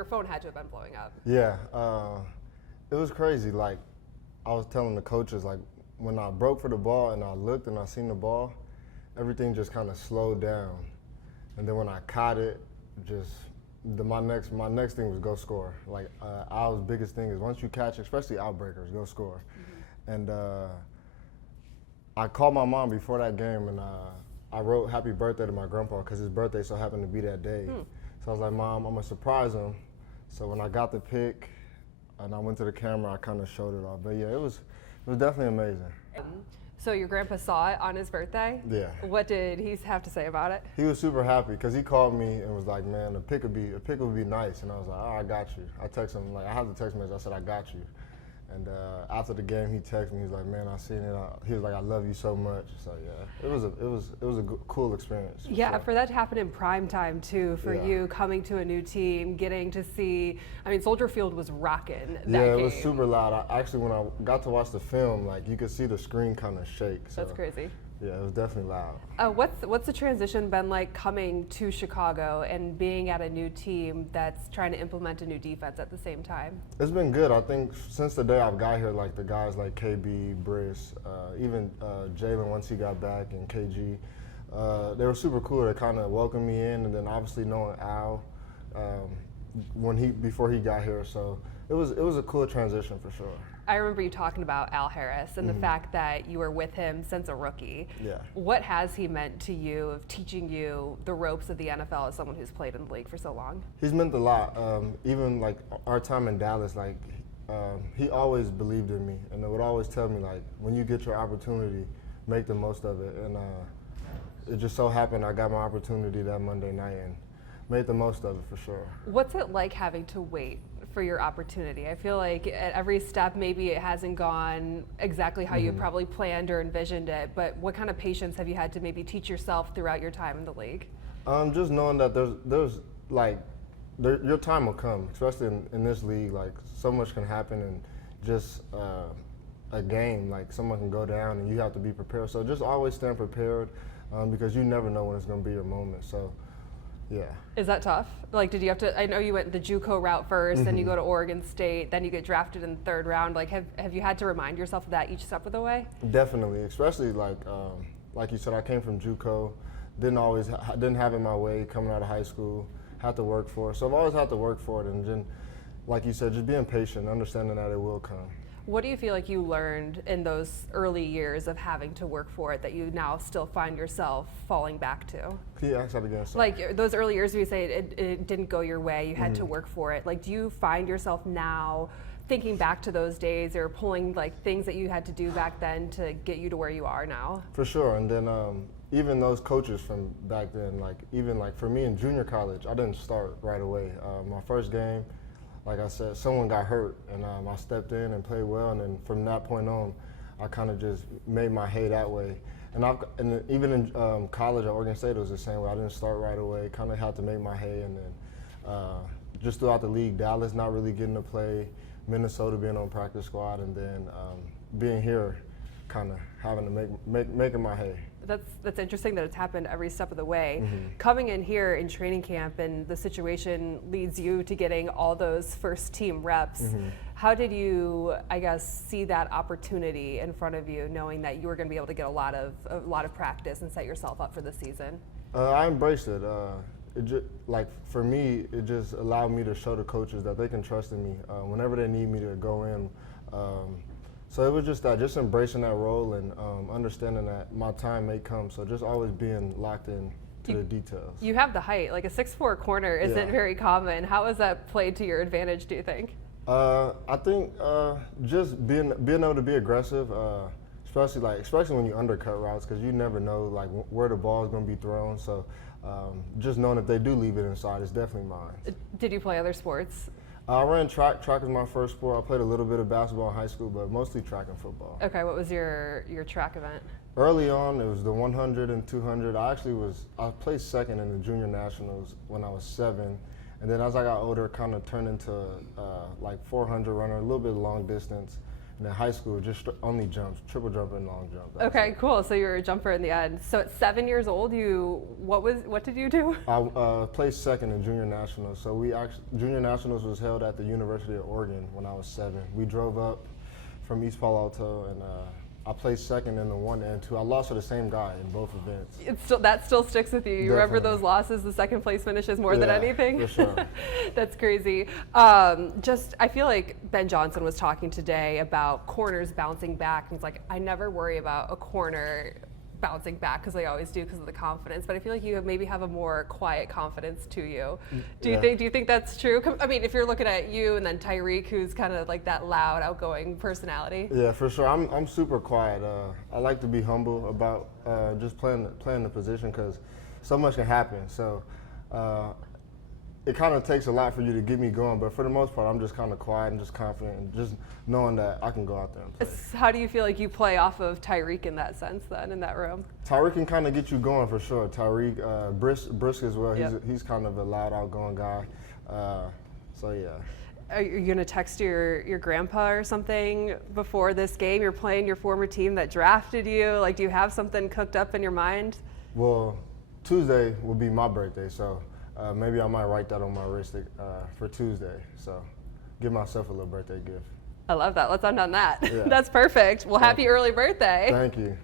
your phone had to have been blowing up. Yeah, it was crazy. Like, I was telling the coaches, like, when I broke for the ball and I looked and I seen the ball, everything just kind of slowed down. And then when I caught it, just my next thing was go score. Like, our biggest thing is once you catch, especially outbreakers, go score. And I called my mom before that game, and I wrote happy birthday to my grandpa because his birthday so happened to be that day. So I was like, Mom, I'm going to surprise him. So when I got the pick and I went to the camera, I kind of showed it off. But yeah, it was definitely amazing. So your grandpa saw it on his birthday? Yeah. What did he have to say about it? He was super happy because he called me and was like, man, a pick would be nice. And I was like, oh, I got you. I texted him, like, I have the text message. I said, I got you. And after the game, he texted me. He was like, "Man, I seen it." He was like, "I love you so much." So yeah, it was a cool experience. Yeah, sure. for that to happen in prime time too, for you coming to a new team, getting to see. I mean, Soldier Field was rocking that game. Yeah, it was super loud. Actually, when I got to watch the film, like you could see the screen kind of shake. So, that's crazy. Yeah, it was definitely loud. What's the transition been like coming to Chicago and being at a new team that's trying to implement a new defense at the same time? It's been good. I think since the day I've got here, like the guys like KB, Briss, even Jalen once he got back, and KG, they were super cool. They kind of welcomed me in, and then obviously knowing Al before he got here, so it was a cool transition for sure. I remember you talking about Al Harris and the fact that you were with him since a rookie. Yeah. What has he meant to you of teaching you the ropes of the NFL as someone who's played in the league for so long? He's meant a lot. Even like our time in Dallas, like he always believed in me, and would always tell me like, when you get your opportunity, make the most of it. And it just so happened I got my opportunity that Monday night and made the most of it for sure. What's it like having to wait for your opportunity? I feel like at every step maybe it hasn't gone exactly how you probably planned or envisioned it, but what kind of patience have you had to maybe teach yourself throughout your time in the league? Just knowing that there's like your time will come, especially in this league. Like so much can happen in just a game. Like someone can go down and you have to be prepared. So just always stand prepared because you never know when it's going to be your moment. So. Yeah. Is that tough? Like, did you have to? I know you went the JUCO route first, then you go to Oregon State, then you get drafted in the third round. Like, have you had to remind yourself of that each step of the way? Definitely, especially like you said, I came from JUCO, didn't have it my way coming out of high school, had to work for it. So I've always had to work for it, and then, like you said, just being patient, understanding that it will come. What do you feel like you learned in those early years of having to work for it that you now still find yourself falling back to? Can you ask that again? Sorry. Like those early years where you say it didn't go your way, you had to work for it. Like, do you find yourself now thinking back to those days or pulling like things that you had to do back then to get you to where you are now? For sure. And then even those coaches from back then, even for me in junior college, I didn't start right away. My first game, like I said, someone got hurt, and I stepped in and played well, and then from that point on, I kind of just made my hay that way. And even in college at Oregon State, it was the same way. I didn't start right away, kind of had to make my hay, and then just throughout the league, Dallas not really getting to play, Minnesota being on practice squad, and then being here, kind of having to making my hay. That's interesting that it's happened every step of the way. Coming in here in training camp and the situation leads you to getting all those first team reps. How did you, I guess, see that opportunity in front of you, knowing that you were going to be able to get a lot of practice and set yourself up for the season? I embraced it. For me, it just allowed me to show the coaches that they can trust in me whenever they need me to go in. So it was just embracing that role and understanding that my time may come. So just always being locked in to the details. You have the height, like a 6'4" corner isn't very common. How has that played to your advantage, do you think? I think just being able to be aggressive, especially when you undercut routes, because you never know like where the ball is going to be thrown. So just knowing if they do leave it inside is definitely mine. Did you play other sports? I ran track. Track is my first sport. I played a little bit of basketball in high school, but mostly track and football. Okay, what was your track event? Early on, it was the 100 and 200. I placed second in the junior nationals when I was 7, and then as I got older, kind of turned into like 400 runner, a little bit long distance. And in high school, just only jumps, triple jump and long jump. That's Okay, it. cool. So you were a jumper in the end. So at 7 years old, what did you do? I placed second in junior nationals. So junior nationals was held at the University of Oregon when I was 7. We drove up from East Palo Alto, and I placed second in the 1 and 2. I lost to the same guy in both events. That still sticks with you. You remember Definitely. those losses, the second place finishes more than Yeah, anything? for sure. That's crazy. I feel like Ben Johnson was talking today about corners bouncing back. And he's like, I never worry about a corner bouncing back because they always do because of the confidence. But I feel like you maybe have a more quiet confidence to you. Do you think that's true? I mean, if you're looking at you and then Tyreek, who's kind of like that loud, outgoing personality. Yeah, for sure. I'm super quiet. I like to be humble about just playing the position because so much can happen. So it kind of takes a lot for you to get me going. But for the most part, I'm just kind of quiet and just confident and just knowing that I can go out there and play. How do you feel like you play off of Tyreek in that sense then, in that room? Tyreek can kind of get you going for sure. Tyreek, brisk as well. Yep. He's kind of a loud, outgoing guy. So yeah. Are you going to text your grandpa or something before this game? You're playing your former team that drafted you. Like, do you have something cooked up in your mind? Well, Tuesday will be my birthday, so maybe I might write that on my wrist for Tuesday. So give myself a little birthday gift. I love that. Let's end on that. Yeah. That's perfect. Well, happy early birthday. Thank you.